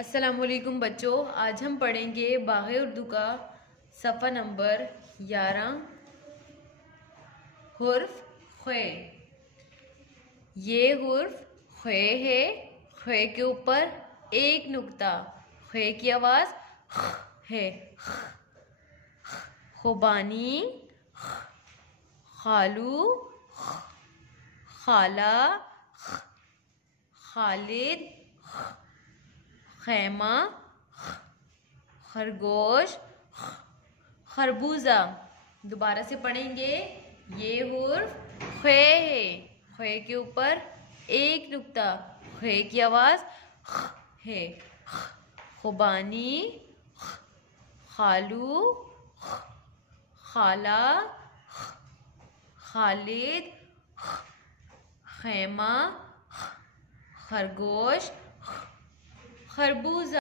अस्सलामुअलैकुम बच्चों, आज हम पढ़ेंगे बाग़े उर्दू का सफ़ा नंबर 11 हुर्फ ख्वे। ये हुर्फ ख्वे है। ख्वे के ऊपर एक नुक्ता। ख्वे की आवाज़ है। खुबानी, खालू, खाला, खालिद, खैमा, खरगोश, खरबूजा। दोबारा से पढ़ेंगे। ये हुर्फ ख्वे है। ख्वे के ऊपर एक नुक्ता। ख्वे की आवाज़ है। खुबानी, खालू, खाला, खालिद, खैमा, खरगोश, खरबूजा।